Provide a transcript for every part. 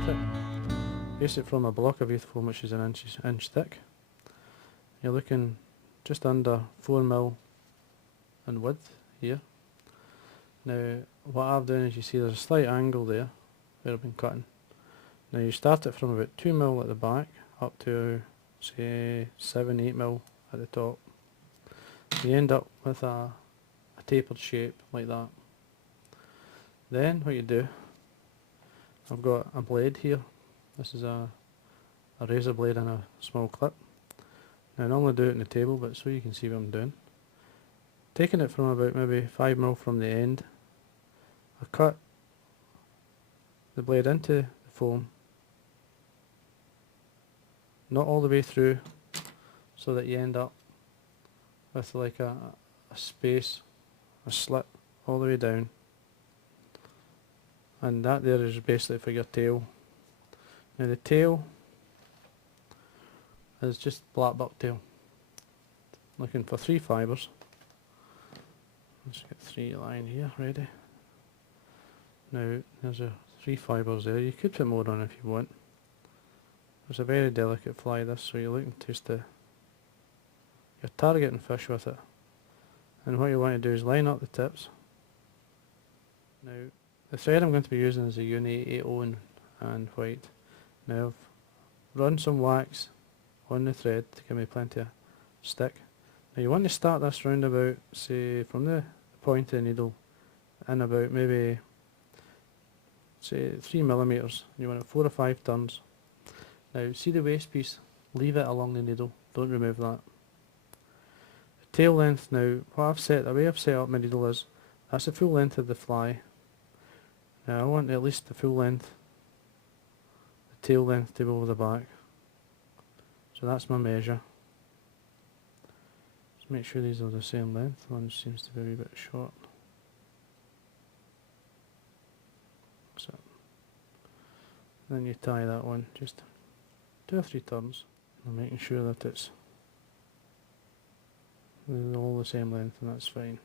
cut it. Base it from a block of foam which is an inch thick. You're looking just under 4mm in width here. Now what I've done is, you see there's a slight angle there where I've been cutting. Now you start it from about 2mm at the back up to say 7-8mm at the top. You end up with a tapered shape like that. Then what you do, I've got a blade here. This is a razor blade and a small clip. Now I normally do it on the table, but so you can see what I'm doing. Taking it from about maybe 5mm from the end, I cut the blade into the foam, not all the way through, so that you end up with like a space, a slit all the way down, and that there is basically for your tail. Now the tail is just black bucktail. Looking for 3 fibres. Let's get 3 line here ready. Now there's a 3 fibres there. You could put more on if you want. It's a very delicate fly this, so you're looking just to, you're targeting fish with it. And what you want to do is line up the tips. Now the thread I'm going to be using is a Uni 80 and white. Now I've run some wax on the thread to give me plenty of stick. Now you want to start this round about, say from the point of the needle in about maybe say 3mm. You want it 4 or 5 turns. Now see the waste piece, leave it along the needle, don't remove that. The tail length, now the way I've set up my needle is, that's the full length of the fly. Now I want at least the full length, the tail length to be over the back. So that's my measure. Just make sure these are the same length, one seems to be a wee bit short. So then you tie that one, just 2 or 3 turns, and making sure that it's all the same length, and that's fine.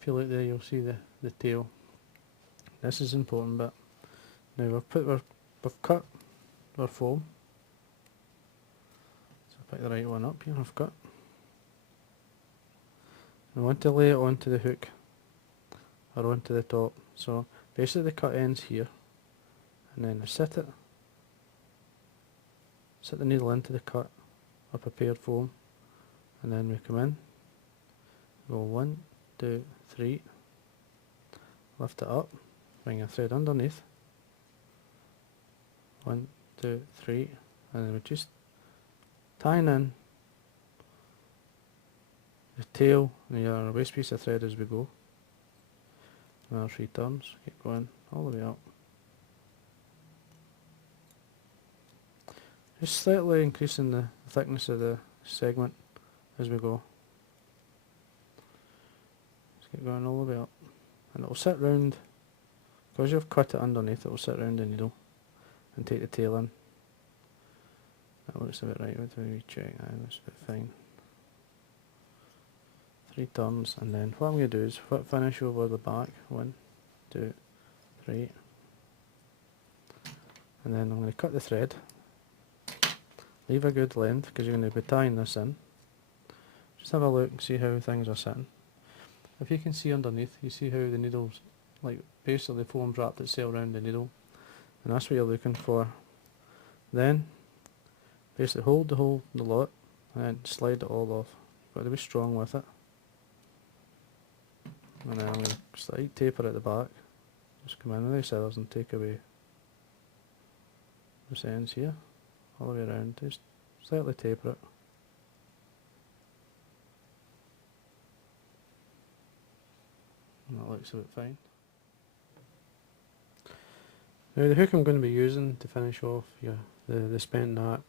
If you look there, you'll see the tail. This is important bit. Now we've cut our foam. So pick the right one up here, I've cut. I want to lay it onto the hook, or onto the top. So basically the cut ends here, and then I set the needle into the cut of prepared foam, and then we come in, go 1, 2, 3, lift it up, bring a thread underneath, 1, 2, 3, and then we just tying in the tail and your waste piece of thread as we go. Another 3 turns, keep going all the way up. Just slightly increasing the thickness of the segment as we go. Just keep going all the way up, and it will sit round, because you've cut it underneath, it will sit round the needle and take the tail in. That looks a bit right, what do we check? That's a bit fine. 3 turns, and then what I'm going to do is finish over the back, 1, 2, 3, and then I'm going to cut the thread. Leave a good length, because you're going to be tying this in. Just have a look and see how things are sitting. If you can see underneath, you see how the needle's, like basically the foam's wrapped itself around the needle, and that's what you're looking for. Then basically hold the lot and slide it all off. You've got to be strong with it. And then I'm going to slight taper at the back. Just come in with the scissors and take away this ends here, all the way around. Just slightly taper it. And that looks a bit fine. Now the hook I'm going to be using to finish off the spent gnat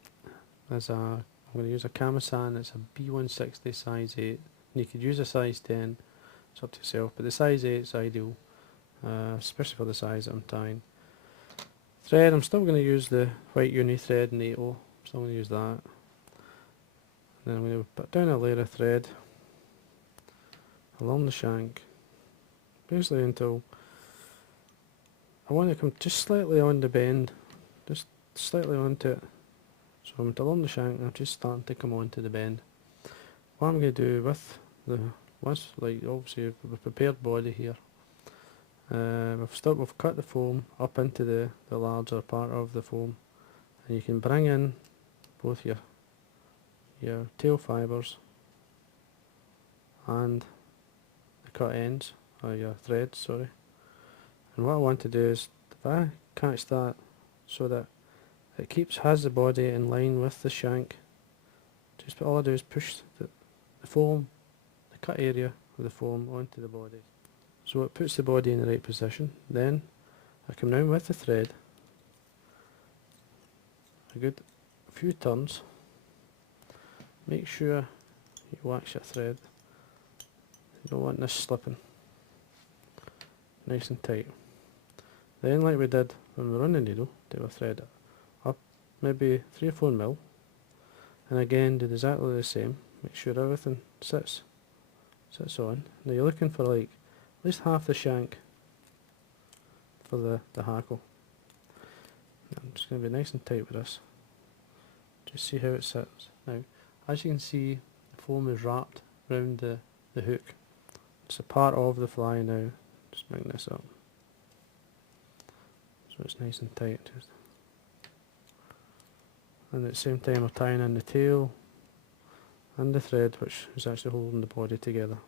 is I'm going to use a Kamasan. It's a B160 size 8. And you could use a size 10, it's up to yourself, but the size 8 is ideal, especially for the size that I'm tying. Thread, I'm still going to use the white uni thread in 80, I'm still going to use that. Then I'm going to put down a layer of thread along the shank, basically until I want to come just slightly on the bend, just slightly onto it. So I'm along the shank and I'm just starting to come onto the bend. What I'm going to do with the, once, like obviously we've prepared body here, we've cut the foam up into the larger part of the foam, and you can bring in both your tail fibres and the cut ends, or your threads, sorry. And what I want to do is, if I catch that so that it has the body in line with the shank, just all I do is push the foam, the cut area of the foam onto the body. So it puts the body in the right position. Then I come down with the thread, a good few turns. Make sure you wax your thread. You don't want this slipping. Nice and tight. Then, like we did when we run the needle, do a thread up maybe 3 or 4 mil, and again do exactly the same. Make sure everything sits on. Now you're looking for like at least half the shank for the hackle. I'm just going to be nice and tight with this. Just see how it sits. Now, as you can see, the foam is wrapped around the hook. It's a part of the fly now. Just bring this up. So it's nice and tight. And at the same time we're tying in the tail and the thread, which is actually holding the body together.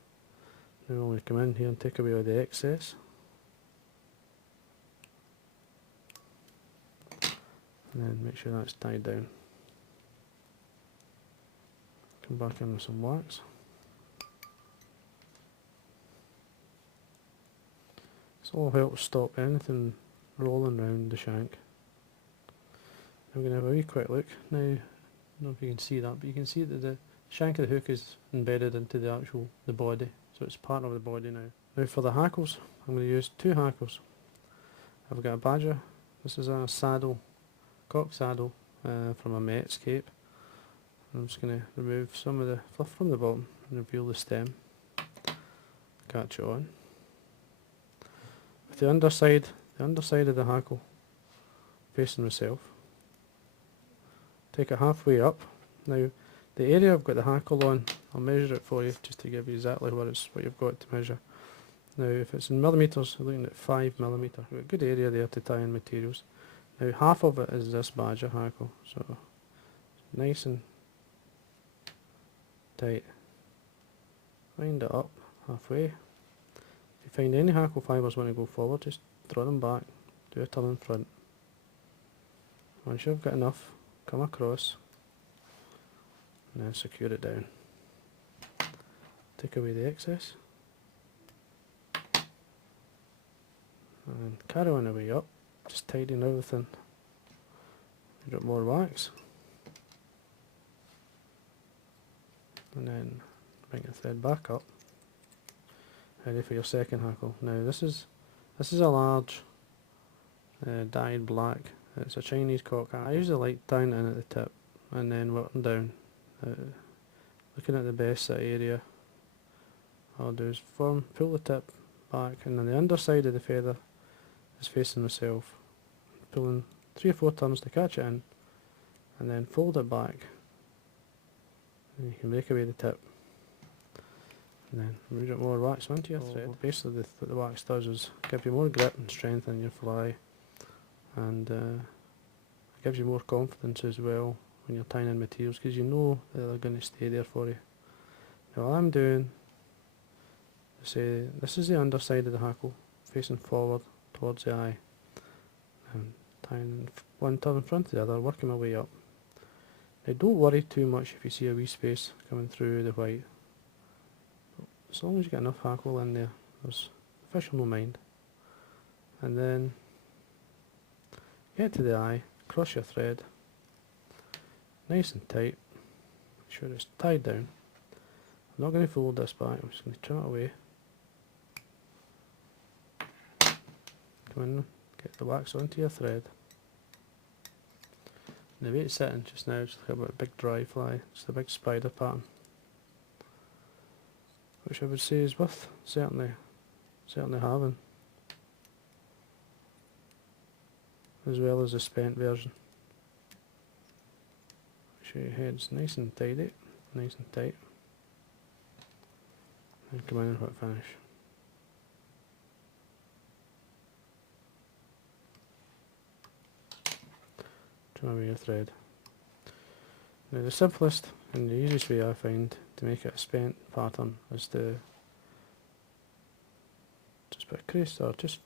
Now we come in here and take away all the excess. And then make sure that's tied down. Come back in with some wax. This all helps stop anything rolling around the shank. I'm going to have a wee quick look. Now, I don't know if you can see that, but you can see that the shank of the hook is embedded into the body, so it's part of the body now. Now for the hackles, I'm going to use 2 hackles. I've got a badger. This is a saddle, cock saddle from a Met's cape. I'm just going to remove some of the fluff from the bottom and reveal the stem. Catch it on. With the underside of the hackle facing myself, take it halfway up. Now the area I've got the hackle on, I'll measure it for you just to give you exactly what you've got to measure. Now if it's in millimetres, we're looking at 5 millimetre. We've got a good area there to tie in materials. Now half of it is this badger hackle, so nice and tight. Wind it up halfway. If you find any hackle fibres want to go forward, just draw them back, do a turn in front. Once you've got enough, come across and then secure it down. Take away the excess and carry on the way up, just tidying everything. You got more wax, and then bring the thread back up, ready for your second hackle. Now this is a large dyed black. It's a Chinese cock hackle. I usually like tying it in at the tip and then working down. Looking at the best area, I'll do is pull the tip back, and then the underside of the feather is facing myself. Pulling 3 or 4 turns to catch it in, and then fold it back. And you can break away the tip. And then move it more wax onto your thread. Basically what the wax does is give you more grip and strength in your fly, and it gives you more confidence as well when you're tying in materials, because you know that they're going to stay there for you. Now all I'm doing is this is the underside of the hackle facing forward towards the eye, and tying one turn in front of the other, working my way up. Now don't worry too much if you see a wee space coming through the white. As long as you get enough hackle in there, there's the fish will no mind. And then get to the eye, cross your thread, nice and tight, make sure it's tied down. I'm not going to fold this back, I'm just going to trim it away. Come in, get the wax onto your thread. And the way it's sitting just now is like a big dry fly, just a big spider pattern, which I would say is worth certainly having. as well as the spent version. Make sure your head's nice and tidy, nice and tight, and come in and hot finish. Trim away your thread. Now the simplest and the easiest way I find to make it a spent pattern is to just put a crease, or just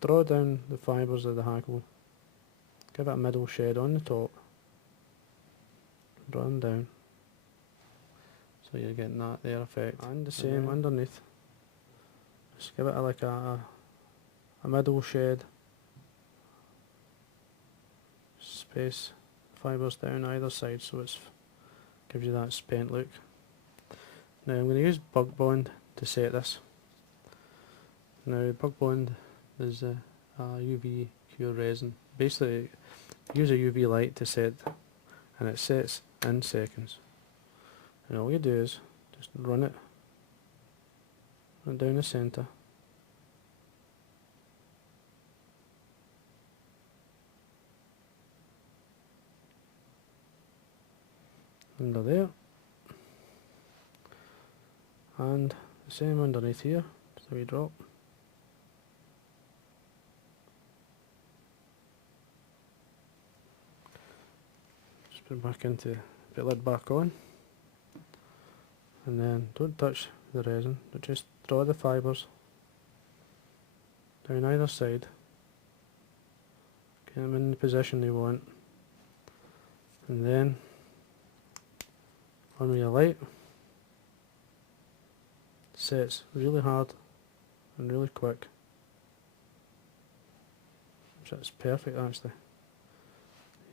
draw down the fibres of the hackle, give it a middle shed on the top, draw them down so you're getting that there effect, and the same underneath. Just give it like a middle shed, space fibres down either side so it gives you that spent look. Now I'm going to use Bug Bond to set this. Now Bug Bond is a UV cure resin. Basically use a UV light to set, and it sets in seconds. And all you do is just run it down the centre. Under there, and the same underneath here, just a wee drop. Just put it back into, put the lid back on, and then don't touch the resin, but just draw the fibres down either side, get them in the position you want, and then on with your light. Sets really hard and really quick, which is perfect actually.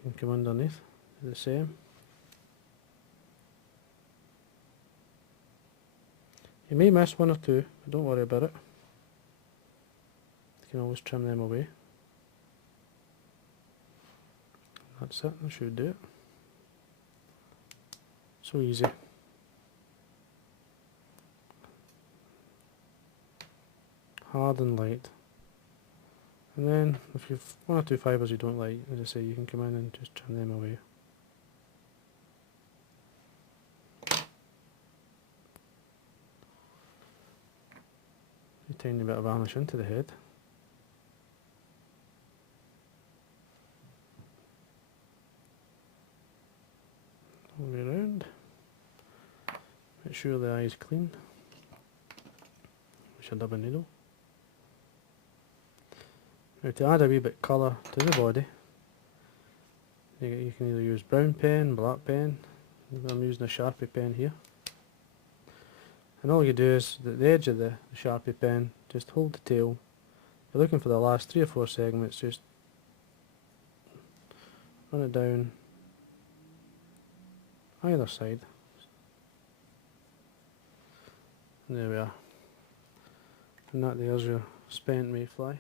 You can come underneath, do the same. You may miss one or two, but don't worry about it. You can always trim them away. That's it, that should do it. So easy. Hard and light. And then if you've one or two fibres you don't like, as I say, you can come in and just trim them away. A tiny bit of varnish into the head. All the way around. Make sure the eye is clean. We should have a needle. Now to add a wee bit of colour to the body, you can either use brown pen, black pen. I'm using a Sharpie pen here. And all you do is, at the edge of the Sharpie pen, just hold the tail. You're looking for the last 3 or 4 segments, just run it down either side. And there we are. And that there's your spent MayFly.